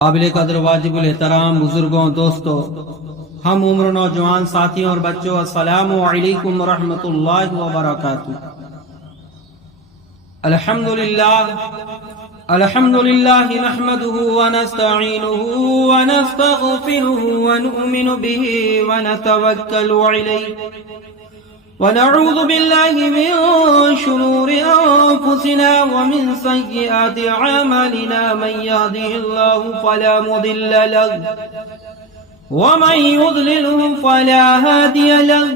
قابل قدر واجب الاحترام بزرگوں، دوستوں، ہم عمر نوجوان ساتھیوں اور بچوں، السلام علیکم ورحمۃ اللہ وبرکاتہ۔ الحمدللہ نحمده ونستعینه ونستغفره ونؤمن به ونتوکل علیہ ونعوذ بالله من شرور أنفسنا ومن سيئات أعمالنا، من يهده الله فلا مضل له ومن يضلله فلا هادي له،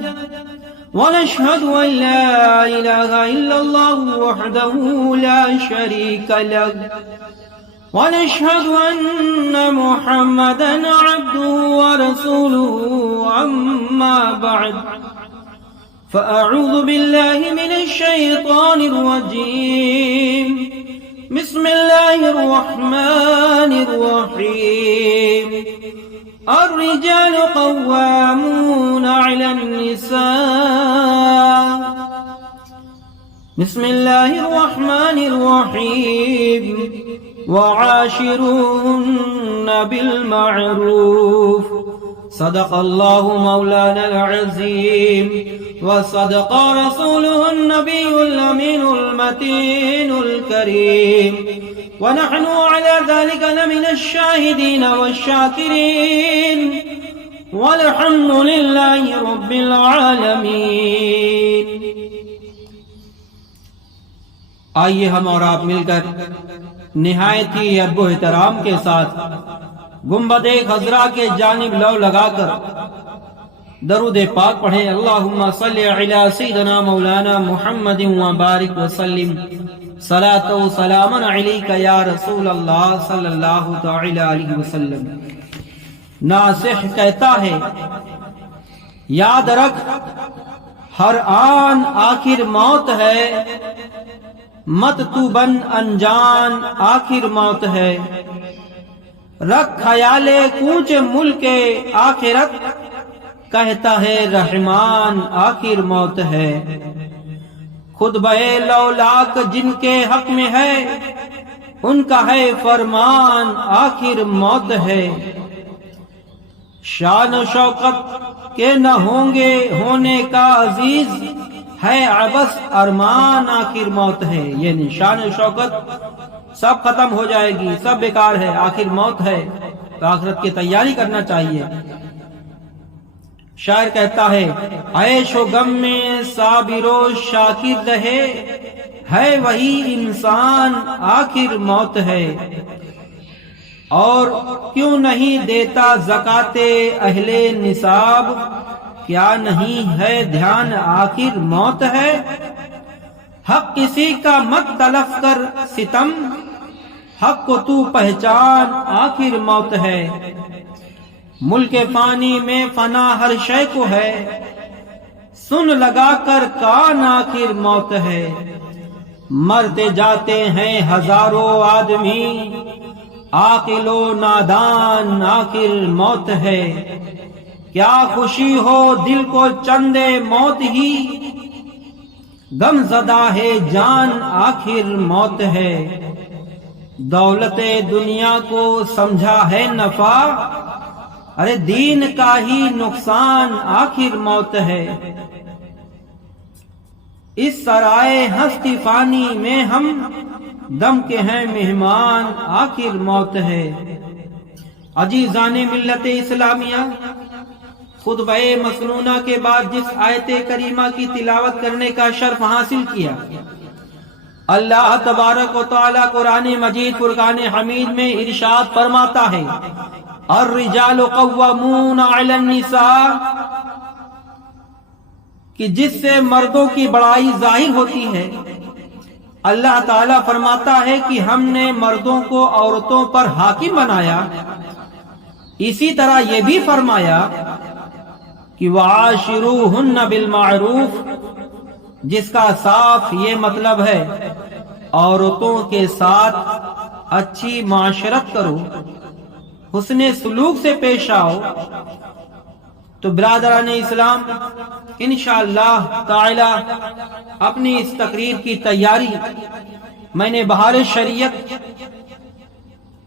ونشهد أن لا إله إلا الله وحده لا شريك له، ونشهد أن محمدا عبده ورسوله، أما بعد فأعوذ بالله من الشيطان الرجيم، بسم الله الرحمن الرحيم، الرجال قوامون على النساء، بسم الله الرحمن الرحيم، وعاشروهن بالمعروف، صدق الله مولانا العظيم، وصدق رسوله النبي الأمين المتين الكريم، ونحن على ذلك لمن الشاهدين والشاكرين، والحمد لله رب العالمين۔ آئیے ہم اور آپ مل کر نہایت ہی ادب و احترام کے ساتھ گنبد خضرا کے جانب لو لگا کر درود پاک پڑھیں۔ اللہم صلی علی سیدنا مولانا محمد وبارک وسلم، صلاۃ و سلام علیک یا رسول اللہ صلی اللہ تعالی علیہ وسلم۔ ناصح کہتا ہے یاد رکھ ہر آن آخر موت ہے، مت تو بن انجان آخر موت ہے، رکھ خیال کوچ ملک آخرت، کہتا ہے رحمان آخر موت ہے، خود بے لولاک جن کے حق میں ہے، ان کا ہے فرمان آخر موت ہے، شان و شوکت کے نہ ہوں گے ہونے کا عزیز، ہے عبث ارمان آخر موت ہے۔ یعنی شان و شوکت سب ختم ہو جائے گی، سب بیکار ہے، آخر موت ہے، تو آخرت کی تیاری کرنا چاہیے۔ شاعر کہتا ہے عیش و غم میں صابر و شاکر رہے، ہے وہی انسان آخر موت ہے، اور کیوں نہیں دیتا زکوٰۃ اہل نصاب، کیا نہیں ہے دھیان آخر موت ہے، حق کسی کا مت تلف کر ستم، حق کو تو پہچان آخر موت ہے، ملک فانی میں فنا ہر شے کو ہے، سن لگا کر کان آخر موت ہے، مرتے جاتے ہیں ہزاروں آدمی، عاقل و نادان آخر موت ہے، کیا خوشی ہو دل کو چندے موت ہی، غم زدہ ہے جان آخر موت ہے، دولت دنیا کو سمجھا ہے نفع، ارے دین کا ہی نقصان آخر موت ہے، اس سرائے ہستی فانی میں ہم دم کے ہیں مہمان آخر موت ہے۔ عزیزان ملت اسلامیہ، خطبہ مسنونہ کے بعد جس آیت کریمہ کی تلاوت کرنے کا شرف حاصل کیا، اللہ تبارک و تعالی قرآن مجید فرقان حمید میں ارشاد فرماتا ہے الرجال قوامون علی النساء، کہ جس سے مردوں کی بڑائی ظاہر ہوتی ہے، اللہ تعالیٰ فرماتا ہے کہ ہم نے مردوں کو عورتوں پر حاکم بنایا، اسی طرح یہ بھی فرمایا کہ وعاشروہن بالمعروف، جس کا صاف یہ مطلب ہے عورتوں کے ساتھ اچھی معاشرت کرو، حسن سلوک سے پیش آؤ۔ تو برادران اسلام، انشاءاللہ تعالی اپنی اس تقریر کی تیاری میں نے بہار شریعت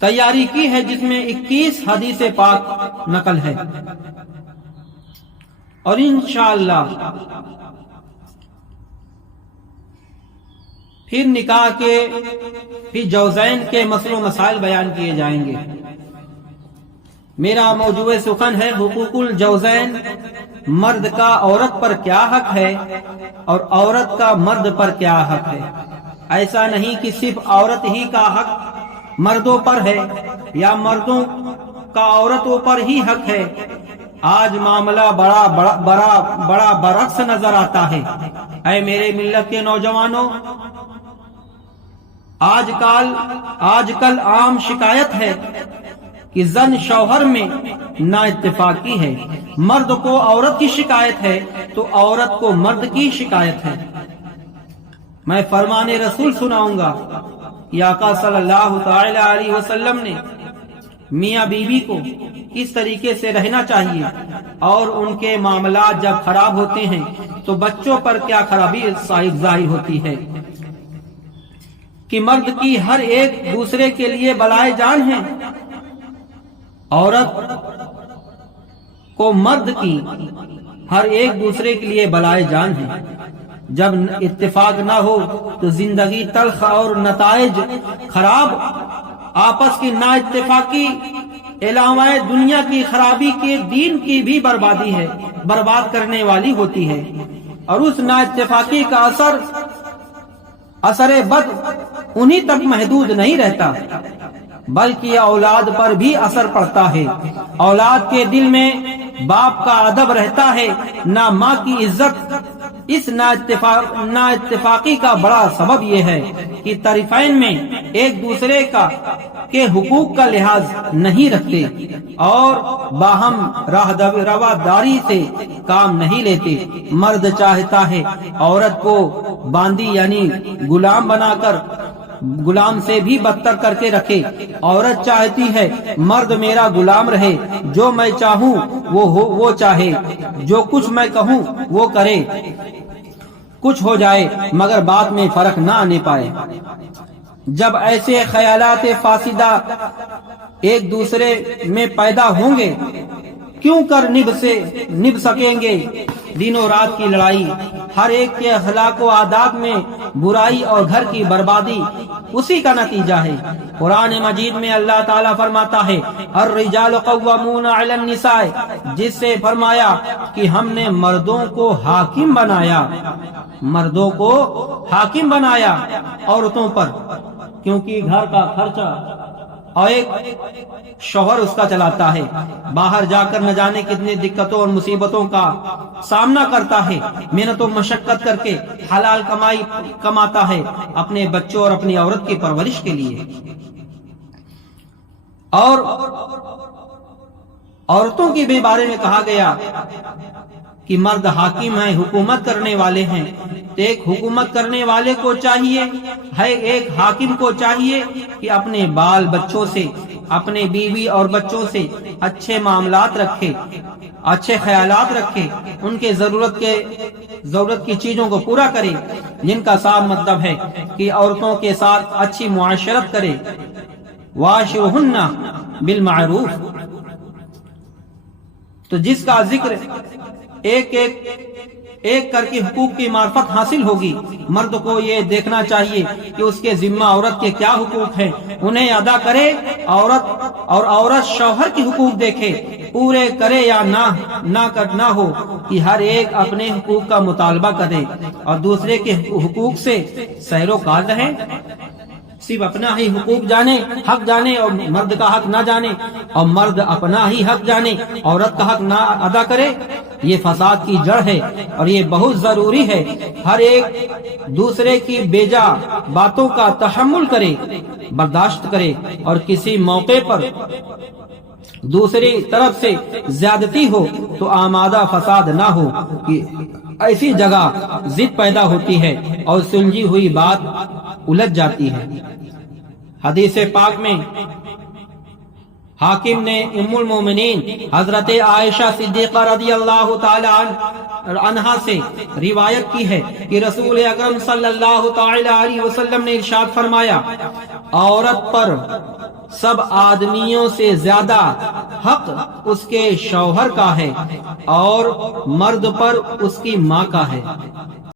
تیاری کی ہے، جس میں 21 حدیث پاک نقل ہے، اور انشاءاللہ پھر نکاح کے پھر جوزین کے مسئلے و مسائل بیان کیے جائیں گے۔ میرا موضوع سخن ہے حقوق الجوزین، مرد کا عورت پر کیا حق ہے اور عورت کا مرد پر کیا حق ہے۔ ایسا نہیں کہ صرف عورت ہی کا حق مردوں پر ہے یا مردوں کا عورتوں پر ہی حق ہے۔ آج معاملہ بڑا برعکس نظر آتا ہے۔ اے میرے ملت کے نوجوانوں، آج کل عام شکایت ہے کہ زن شوہر میں نا اتفاقی ہے، مرد کو عورت کی شکایت ہے تو عورت کو مرد کی شکایت ہے۔ میں فرمان رسول سناؤں گا کہ آقا صلی اللہ تعالی علیہ وسلم نے میاں بیوی کو کس طریقے سے رہنا چاہیے، اور ان کے معاملات جب خراب ہوتے ہیں تو بچوں پر کیا خرابی ظاہر ہوتی ہے، کہ مرد کی ہر ایک دوسرے کے لیے بلائے جان ہے، عورت کو مرد کی ہر ایک دوسرے کے لیے بلائے جان ہے۔ جب اتفاق نہ ہو تو زندگی تلخ اور نتائج خراب۔ آپس کی نا اتفاقی علاوہ دنیا کی خرابی کے دین کی بھی بربادی ہے، برباد کرنے والی ہوتی ہے، اور اس نا اتفاقی کا اثر بد انہی تک محدود نہیں رہتا، بلکہ اولاد پر بھی اثر پڑتا ہے۔ اولاد کے دل میں باپ کا ادب رہتا ہے، نہ ماں کی عزت۔ اس نا اتفاقی کا بڑا سبب یہ ہے کہ طرفین میں ایک دوسرے کے حقوق کا لحاظ نہیں رکھتے اور باہم رواداری سے کام نہیں لیتے۔ مرد چاہتا ہے عورت کو باندی یعنی غلام بنا کر، غلام سے بھی بدتر کر کے رکھے۔ عورت چاہتی ہے مرد میرا غلام رہے، جو میں چاہوں وہ چاہے، جو کچھ میں کہوں وہ کرے، کچھ ہو جائے مگر بات میں فرق نہ آنے پائے۔ جب ایسے خیالات فاسدہ ایک دوسرے میں پیدا ہوں گے، کیوں کر نبھ سکیں گے دن و رات کی لڑائی۔ ہر ایک کے اخلاق و عادات میں برائی اور گھر کی بربادی اسی کا نتیجہ ہے۔ قرآن مجید میں اللہ تعالیٰ فرماتا ہے الرجال قوامون علی النساء، جس سے فرمایا کہ ہم نے مردوں کو حاکم بنایا عورتوں پر، کیونکہ گھر کا خرچہ اور ایک شوہر اس کا چلاتا ہے، باہر جا کر نہ جانے کتنی دقتوں اور مصیبتوں کا سامنا کرتا ہے، محنت و مشقت کر کے حلال کمائی کماتا ہے اپنے بچوں اور اپنی عورت کی پرورش کے لیے۔ اور عورتوں کے بھی بارے میں کہا گیا کہ مرد حاکم ہیں، حکومت کرنے والے ہیں، تو ایک حکومت کرنے والے کو چاہیے ایک حاکم کو چاہیے کہ اپنے بال بچوں سے، اپنے بیوی اور بچوں سے اچھے معاملات رکھے، اچھے خیالات رکھے، ان کے ضرورت کی چیزوں کو پورا کرے، جن کا صاف مطلب ہے کہ عورتوں کے ساتھ اچھی معاشرت کرے۔ واشرہن بالمعروف، تو جس کا ذکر ایک کر کے حقوق کی معرفت حاصل ہوگی، مرد کو یہ دیکھنا چاہیے کہ اس کے ذمہ عورت کے کیا حقوق ہیں، انہیں ادا کرے، عورت شوہر کی حقوق دیکھے، پورے کرے یا نہ ہو کہ ہر ایک اپنے حقوق کا مطالبہ کرے اور دوسرے کے حقوق سے سیروکار رہے، صرف اپنا ہی حقوق جانے، حق جانے اور مرد کا حق نہ جانے، اور مرد اپنا ہی حق جانے، عورت کا حق نہ ادا کرے۔ یہ فساد کی جڑ ہے اور یہ بہت ضروری ہے۔ ہر ایک دوسرے کی بیجا باتوں کا تحمل کرے، برداشت کرے، اور کسی موقع پر دوسری طرف سے زیادتی ہو تو آمادہ فساد نہ ہو کہ ایسی جگہ ضد پیدا ہوتی ہے اور سلجھی ہوئی بات الجھ جاتی ہے۔ حدیث پاک میں حاکم نے ام المومنین حضرت عائشہ صدیقہ رضی اللہ تعالی عنہا سے روایت کی ہے کہ رسول اکرم صلی اللہ تعالی علیہ وسلم نے ارشاد فرمایا، عورت پر سب آدمیوں سے زیادہ حق اس کے شوہر کا ہے اور مرد پر اس کی ماں کا ہے۔